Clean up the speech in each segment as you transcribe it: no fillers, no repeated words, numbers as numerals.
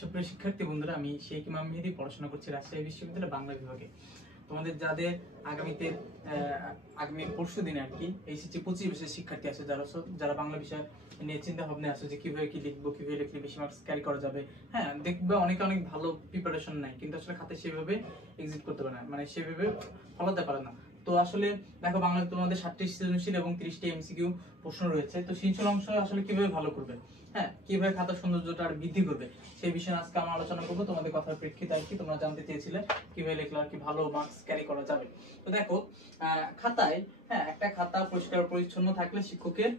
সুপ্রিয় শিক্ষার্থী বন্ধুরা, আমি শেখ ইমাম মেহেদী পড়াশোনা করছি রাজশাহী বিশ্ববিদ্যালয়ের বাংলা বিভাগে। তোমাদের যাদের আগামী পরশু দিনে আর কি এইচএসসি 25 বছরের শিক্ষার্থী আছে, যারা বাংলা বিষয় নিয়ে চিন্তা ভাবনা আছে যে কিভাবে কি লিখবো, কিভাবে লিখলে বেশি মার্কস ক্যারি করা যাবে। হ্যাঁ, দেখবে অনেকে অনেক ভালো প্রিপারেশন নাই, কিন্তু আসলে খাতে সেভাবে এক্সিট করতে পারে না, মানে সেভাবে ফলাতে পারে না। তো আসলে দেখো, বাংলাতে তোমাদের 60টি সৃজনশীল এবং 30টি এমসিকিউ প্রশ্ন রয়েছে। তো সৃজনশীল অংশ আসলে কিভাবে ভালো করবে, হ্যাঁ, কিভাবে খাতার সৌন্দর্যটা আর বৃদ্ধি করবে, সেই বিষয়ে আজকে আমরা আলোচনা করবো। তোমাদের কথার প্রেক্ষিতে আর কি তোমরা জানতে চেয়েছিলে কিভাবে লিখলে আর কি ভালো মার্কস ক্যারি করা যাবে। তো দেখো, খাতায়, হ্যাঁ, একটা খাতা পরিষ্কার পরিচ্ছন্ন থাকলে শিক্ষকের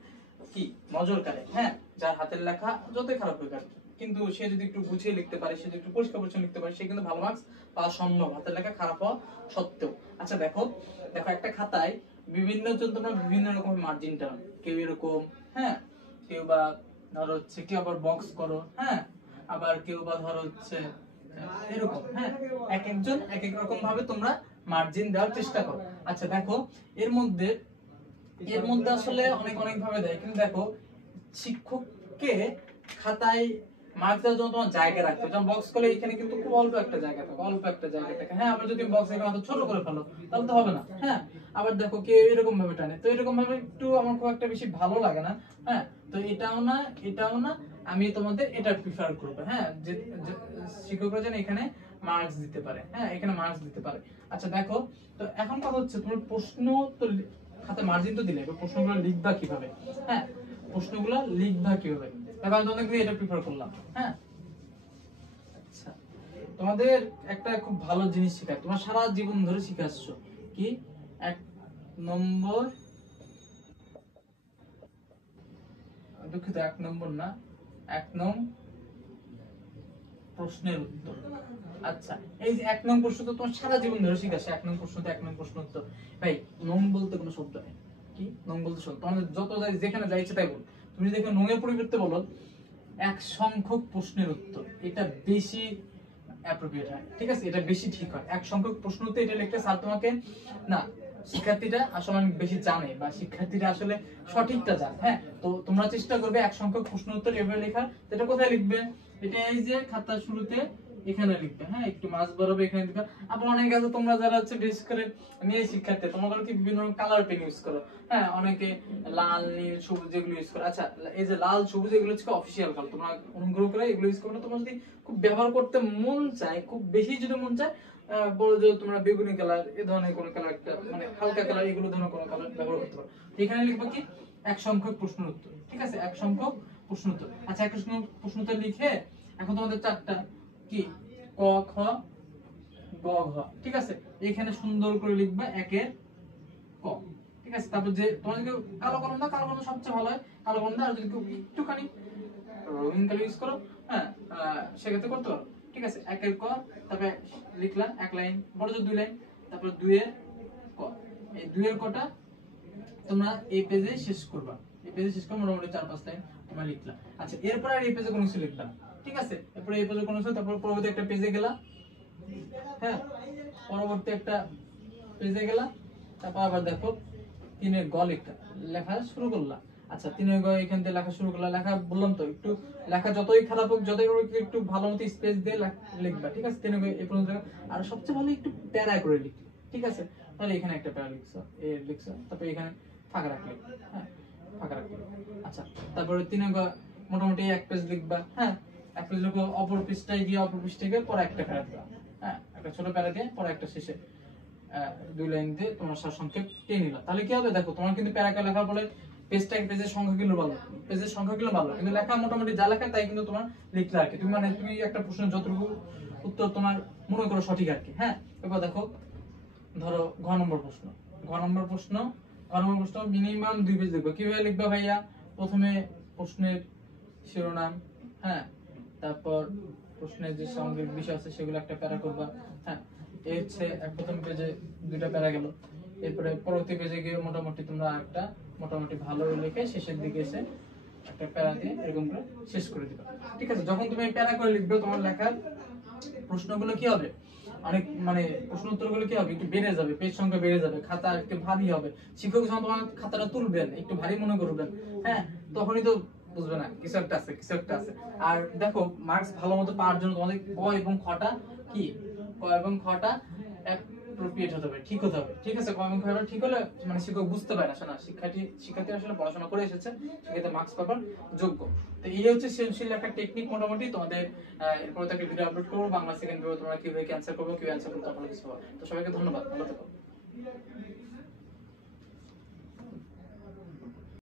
কি নজর কাড়ে। হ্যাঁ, যার হাতের লেখা যতই খারাপ হোক আর কি, কিন্তু সে যদি একটু গুছিয়ে লিখতে পারে, সে যদি একটু পরিষ্কার পরিচ্ছন্ন লিখতে পারে, সে কিন্তু ভালো মার্কস পাওয়া সম্ভব, হাতের লেখা খারাপ হওয়া সত্ত্বেও। আচ্ছা দেখো, একটা খাতায় বিভিন্ন জন তোমরা বিভিন্ন রকম মার্জিন টান, কেউ এরকম, হ্যাঁ, কেউ বা ধরো হচ্ছে কেউ আবার বক্স করো, হ্যাঁ, আবার কেউ বা ধরো হচ্ছে এরকম, হ্যাঁ, এক একজন এক এক রকম ভাবে তোমরা মার্জিন দেওয়ার চেষ্টা করো। আচ্ছা দেখো, এর মধ্যে আসলে অনেক অনেক ভাবে দেয়, কিন্তু দেখো শিক্ষককে খাতায় মার্কস দেওয়ার জন্য তোমার জায়গা রাখতে হবে। যেমন বক্স করলে এখানে কিন্তু খুব অল্প একটা জায়গা থাকে, হ্যাঁ, আবার যদি বক্স এখানে ছোট করে ফেলো তাহলে তো হবে না। হ্যাঁ, আবার দেখো কে এরকম ভাবে টানে, তো এরকম ভাবে একটু আমার খুব একটা বেশি ভালো লাগে না। হ্যাঁ, তো এটাও না, আমি তোমাদের এটা প্রিফার করবো। হ্যাঁ, যে শিক্ষকরা যেন এখানে মার্কস দিতে পারে, হ্যাঁ, এখানে মার্কস দিতে পারে। আচ্ছা দেখো, তো এখন কথা হচ্ছে তোমার প্রশ্ন তো খাতা মার্জিন তো দিলে, এবার প্রশ্নগুলো লিখবা কিভাবে। হ্যাঁ, প্রশ্নগুলো লিখবা কিভাবে, দেখো আমি তোমাদের এটা প্রিফার করলাম। হ্যাঁ, আচ্ছা, তোমাদের একটা খুব ভালো জিনিস শেখায়, তোমার সারা জীবন ধরে শিখে আসছো কি, 1 নম্বর, দুঃখিত 1 নম্বর না, 1 নং প্রশ্নের উত্তর। আচ্ছা, এই যে 1 নং প্রশ্ন তো তোমার সারা জীবন ধরে শিখে আসছে, 1 নং প্রশ্ন তো 1 নং প্রশ্ন উত্তর। ভাই, নং বলতে কোনো শব্দ নেই, কি নং বলতে শব্দ, তোমাদের যত যেখানে যাই ইচ্ছে তাই বল। তুমি যদি নং এর পরিবর্তে বলো 1 সংখ্যক প্রশ্নের উত্তর, এটা বেশি অ্যাপ্রোপ্রিয়েট হয়, ঠিক আছে, এটা বেশি ঠিক হয়। 1 সংখ্যক প্রশ্ন উত্তর এটা লিখতে স্যার তোমাকে না, শিক্ষার্থীরা আসলে অনেক বেশি জানে, বা শিক্ষার্থীরা আসলে সঠিকটা জানে। হ্যাঁ, তো তোমরা চেষ্টা করবে 1 সংখ্যক প্রশ্ন উত্তর এভাবে লেখার। এটা কোথায় লিখবে, এটা এই যে খাতার শুরুতে এখানে লিখবে। হ্যাঁ, একটু মাঝ বরাবর এখানে লিখবে। আবার অনেকে আছে তোমরা যারা হচ্ছে বিশেষ করে মেয়ে শিক্ষার্থী, তোমরা কি বিভিন্ন কালার পেন ইউজ করো। হ্যাঁ, অনেকে লাল, নীল, সবুজ যেগুলো ইউজ করো। আচ্ছা, এই যে লাল, সবুজ এগুলো হচ্ছে অফিশিয়াল কালার, তোমরা অনুগ্রহ করে এগুলো ইউজ করো না। তোমরা যদি খুব ব্যবহার করতে মন চায়, খুব বেশি যদি মন চায়, বলো যে তোমরা বেগুনি কালার, এই ধরনের কোন কালার একটা, মানে হালকা কালার, এগুলো ধরনের কোন কালার ব্যবহার করতে পারো। এখানে লিখবো কি 1 সংখ্যক প্রশ্নের উত্তর, ঠিক আছে, 1 সংখ্যক প্রশ্ন উত্তর। আচ্ছা, 1 সংখ্যক প্রশ্ন উত্তর লিখে এখন তোমাদের 4টা কি, ক, খ, গ, ঘ, ঠিক আছে, এখানে সুন্দর করে লিখবা 1-এর ক, ঠিক আছে। তারপর যে তোমার যদি কালো কলম দাও, কালো কলম সবচেয়ে ভালো হয়, কালো কলম দাও। আর যদি কেউ একটুখানি রঙিন কালি ইউজ করো, হ্যাঁ, সেক্ষেত্রে করতে পারো, ঠিক আছে। 1-এর ক, তারপরে লিখলা 1 লাইন, বড় জোর 2 লাইন, তারপর 2-এর ক। এই 2-এর কটা তোমরা এই পেজে শেষ করবা, এই পেজে শেষ করে মোটামুটি 4-5 লাইন তোমরা লিখলা। আচ্ছা, এরপর আর এই পেজে কোনো কিছু লিখবা না, ঠিক আছে। এরপর এই পেজে কোনো কিছু, তারপর পরবর্তী একটা পেজে গেলা, হ্যাঁ, পরবর্তী একটা পেজে গেলা, তারপর আবার দেখো 3-এর গ লেখা শুরু করলা। আচ্ছা, 3-এর গ এখান থেকে লেখা শুরু করলা। লেখা বললাম তো, একটু লেখা যতই খারাপ হোক, যতই হোক, একটু ভালো মতো স্পেস দিয়ে লিখবা, ঠিক আছে। 3-এর গ এই পর্যন্ত, আর সবচেয়ে ভালো একটু প্যারা করে লিখবে, ঠিক আছে। তাহলে এখানে একটা প্যারা লিখছো, তারপর এখানে ফাঁকা রাখলে, হ্যাঁ, ফাঁকা রাখলে। আচ্ছা, তারপরে 3-এর গ মোটামুটি 1 পেজ লিখবা। হ্যাঁ, 1 পেজ লিখো, অপর পৃষ্ঠায় গিয়ে পরে একটা প্যারা দিবা। হ্যাঁ, একটা ছোট প্যারা দিয়ে পরে একটা শেষে 2 লাইন দিয়ে তোমার সারসংক্ষেপ টেনে নিলা। তাহলে কি হবে, দেখো তোমার কিন্তু প্যারাগ্রাফ লেখার ফলে পেজের সংখ্যা গুলো ভালো, কিন্তু লেখা মোটামুটি যা লেখা তাই কিন্তু তোমার লিখলে আর কি। তুমি একটা প্রশ্নের যতটুকু উত্তর তোমার মনে করো সঠিক আর কি। হ্যাঁ, এবার দেখো, ধরো ঘ নম্বর প্রশ্ন মিনিমাম 2 পেজ লিখবা। কিভাবে লিখবা ভাইয়া, প্রথমে প্রশ্নের শিরোনাম, হ্যাঁ, তারপর প্রশ্নের যে সামগ্রিক বিষয় আছে সেগুলো একটা প্যারা করবা। হ্যাঁ, এই হচ্ছে প্রথম পেজে 2টা প্যারা গেল। এরপরে পরবর্তী পেজে গিয়ে মোটামুটি তোমরা একটা মোটামুটি ভালো লিখে শেষের দিকে এসে একটা প্যারা দিয়ে এরকম করে শেষ করে দিবা, ঠিক আছে। যখন তুমি প্যারা করে লিখবে, তোমার লেখার প্রশ্নগুলো কি হবে, অনেক মানে প্রশ্ন উত্তরগুলো কি হবে, একটু বেড়ে যাবে, পেজ সংখ্যা বেড়ে যাবে, খাতা একটু ভারী হবে। শিক্ষক যখন তোমার খাতাটা তুলবেন একটু ভারী মনে করবেন, হ্যাঁ, তখনই তো বুঝবে না, কিছু একটা আছে, কিছু একটা আছে। আর দেখো মার্কস ভালো মতো পাওয়ার জন্য তোমাদের ক এবং খটা কি, ক এবং খটা অ্যাপ্রোপ্রিয়েট হতে হবে, ঠিক হতে হবে। ঠিক আছে, ক এবং খটা ঠিক হলে মানে শিক্ষক বুঝতে পারে না, শোনা শিক্ষার্থী আসলে পড়াশোনা করে এসেছে, সেক্ষেত্রে মার্কস পাবার যোগ্য। তো এই হচ্ছে সৃজনশীল একটা টেকনিক মোটামুটি তোমাদের। এরপরে তো একটা ভিডিও আপলোড করবো বাংলা সেকেন্ড পেপার, তোমরা কিভাবে অ্যান্সার করবো, কিভাবে অ্যান্সার করতে ভালো কিছু হবে। তো সবাইকে ধন্যবাদ, ভালো থেকো।